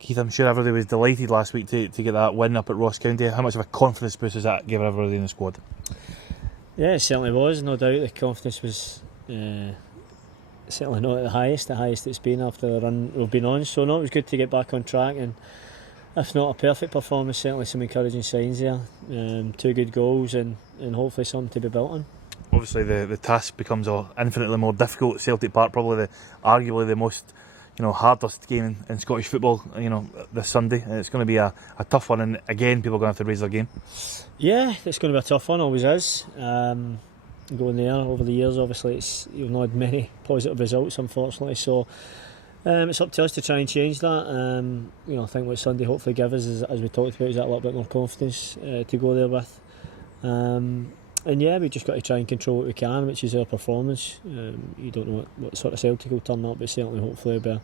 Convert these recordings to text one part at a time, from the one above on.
Keith, I'm sure everybody was delighted last week to get that win up at Ross County. How much of a confidence boost has that given everybody in the squad? Yeah, it certainly was. No doubt the confidence was certainly not at the highest it's been after the run we've been on. So no, it was good to get back on track, and if not a perfect performance, certainly some encouraging signs there. 2 good goals and hopefully something to be built on. Obviously the task becomes infinitely more difficult at Celtic Park, probably arguably the most hardest game in Scottish football this Sunday. It's going to be a tough one, and again people are going to have to raise their game. Yeah, it's going to be a tough one, always is. Going there over the years, obviously you've not had many positive results, unfortunately, so it's up to us to try and change that. I think what Sunday hopefully gives us is, as we talked about, is that a little bit more confidence to go there with. And yeah, we've just got to try and control what we can, which is our performance. You don't know what sort of Celtic will turn up, but certainly hopefully it'll be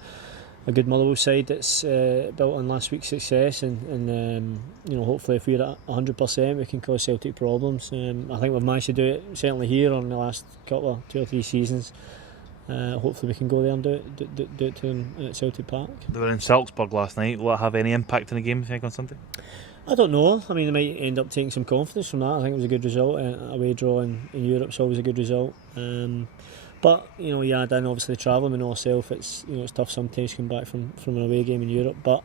a good Motherwell side that's built on last week's success, and hopefully if we're at 100% we can cause Celtic problems. I think we've managed to do it certainly here on the last couple of 2 or 3 seasons. Hopefully we can go there and do it to them at Celtic Park. They were in Salzburg last night. Will that have any impact in the game, you think, on Sunday? I don't know. I mean, they might end up taking some confidence from that. I think it was a good result. A away draw in Europe's always a good result. But you add in obviously travelling. We know ourselves. It's tough sometimes coming back from an away game in Europe. But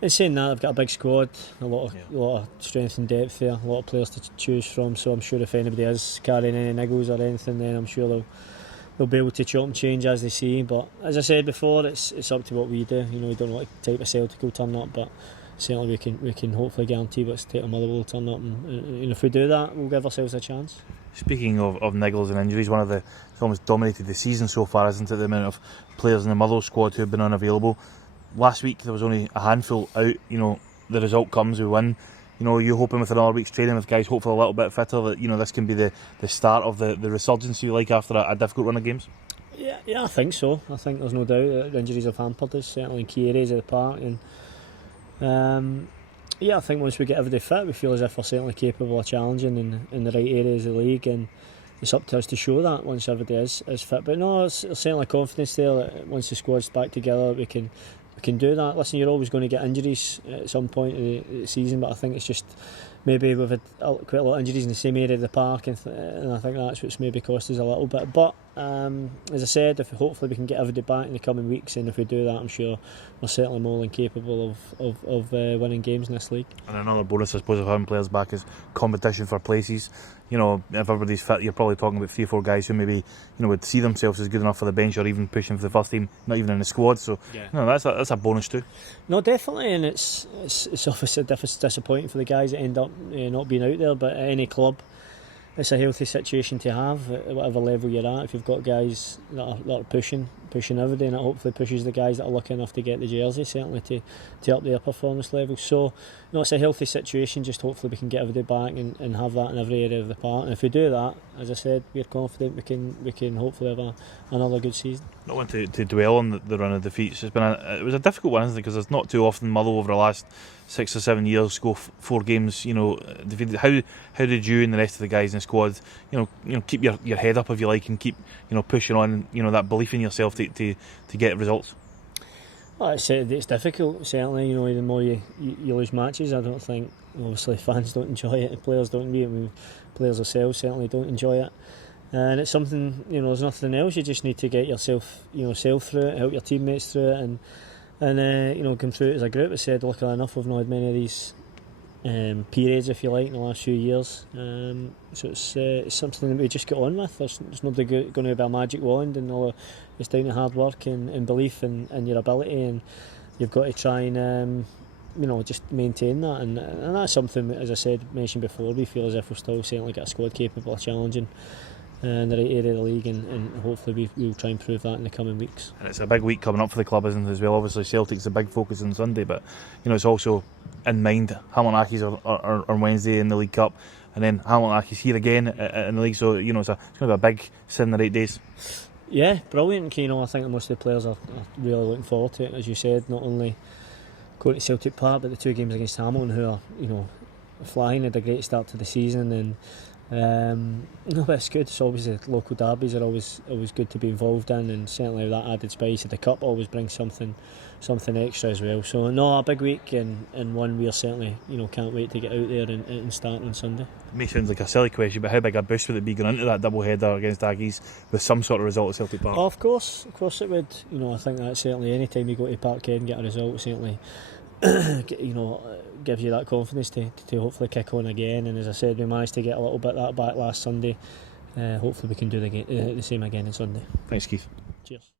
in saying that, they've got a big squad, a lot of strength and depth there, a lot of players to choose from. So I'm sure if anybody is carrying any niggles or anything, then I'm sure they'll be able to chop and change as they see. But as I said before, it's up to what we do. We don't know what type of Celtic will turn up, but certainly we can hopefully guarantee what type of Motherwell will turn up, and if we do that, we'll give ourselves a chance. Speaking of niggles and injuries, it's almost dominated the season so far, isn't it, the amount of players in the Motherwell squad who have been unavailable. Last week there was only a handful out. The result comes, we win. You're hoping with another week's training, with guys hopefully a little bit fitter, that this can be the start of the resurgence you like after a difficult run of games. Yeah, I think so. I think there's no doubt that the injuries have hampered us, certainly in key areas of the park, and I think once we get everybody fit, we feel as if we're certainly capable of challenging in the right areas of the league, and it's up to us to show that once everybody is fit. But no, there's certainly confidence there that once the squad's back together, we can do that. Listen, you're always going to get injuries at some point of the season, but I think it's just maybe we've had quite a lot of injuries in the same area of the park, and I think that's what's maybe cost us a little bit. But as I said, hopefully we can get everybody back in the coming weeks, and if we do that, I'm sure we're certainly more than capable of winning games in this league. And another bonus, I suppose, of having players back is competition for places. If everybody's fit, you're probably talking about 3 or 4 guys who maybe would see themselves as good enough for the bench, or even pushing for the first team, not even in the squad. So that's a bonus too. No, definitely, and it's obviously disappointing for the guys that end up not being out there. But at any club, it's a healthy situation to have at whatever level you're at. If you've got guys that are pushing every day, and it hopefully pushes the guys that are lucky enough to get the jersey, certainly to up their performance level. So it's a healthy situation. Just hopefully we can get everybody back and have that in every area of the park. And if we do that, as I said, we're confident we can hopefully have another good season. Not want to dwell on the run of defeats. It was a difficult one, isn't it? Because there's not too often Motherwell over the last 6 or 7 years go 4 games defeated. How did you and the rest of the guys in the squad keep your head up, if you like, and keep pushing on, that belief in yourself to get results? Well, it's difficult, certainly. The more you lose matches, I don't think, obviously fans don't enjoy it, players don't. Players ourselves certainly don't enjoy it. And it's something, there's nothing else. You just need to get yourself through it, help your teammates through it, and come through it as a group. I said, luckily enough, we've not had many of these periods, if you like, in the last few years. So it's something that we just get on with. There's nobody going to be a magic wand, and all. It's down to hard work and belief in your ability, and you've got to try and just maintain that. And that's something, as I said, mentioned before, we feel as if we've still certainly got a squad capable of challenging in the right area of the league, and hopefully we'll try and prove that in the coming weeks. And it's a big week coming up for the club, isn't it, as well? Obviously Celtic's a big focus on Sunday, but it's also in mind Hamilton Accies are on Wednesday in the League Cup, and then Hamilton Accies here again in the league, so it's going to be a big 7 or 8 days. Yeah, brilliant. I think most of the players are really looking forward to it, as you said, not only going to Celtic Park, but the 2 games against Hamilton, who are flying, had a great start to the season, and No, but it's good. It's always the local derbies are always good to be involved in, and certainly that added spice of the cup always brings something extra as well. So no, a big week, and one we're certainly can't wait to get out there and start on Sunday. It may sound like a silly question, but how big a boost would it be going into that double header against Aggies with some sort of result at Celtic Park? Oh, of course it would. I think that certainly any time you go to Parkhead and get a result, certainly gives you that confidence to hopefully kick on again. And as I said, we managed to get a little bit of that back last Sunday. Hopefully we can do the same again on Sunday. Thanks, Keith. Cheers.